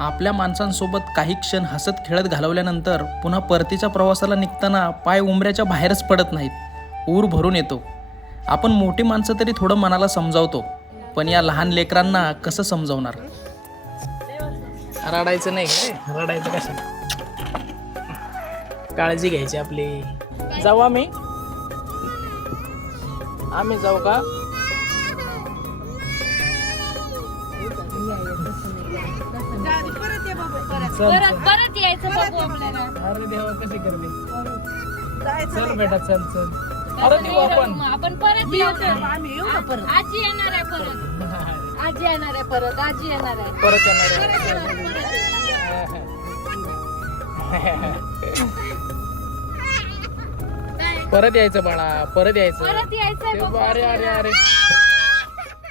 आपल्या माणसांसोबत काही क्षण हसत खेळत घालवल्यानंतर पुन्हा परतीच्या प्रवासाला निघताना पाय उंबऱ्याच्या बाहेरच पडत नाहीत, ऊर भरून येतो. आपण मोठी माणसं तरी थोडं मनाला समजावतो, पण या लहान लेकरांना कसं समजावणार? रडायचं नाही काय? रडायचं कसं? काळजी घ्यायची आपली. जाऊ आम्ही जाऊ का? परत यायचं बाबू आपल्याला. अरे देवा कशी करते. चल बेटा चल चल. परत येऊ आपण परत येऊ. आजी येणार आहे परत. आजी येणार आहे परत. आजी येणार आहे. परत येणार परत यायचं बाळा, परत यायचं. परत यायचंय. अरे अरे अरे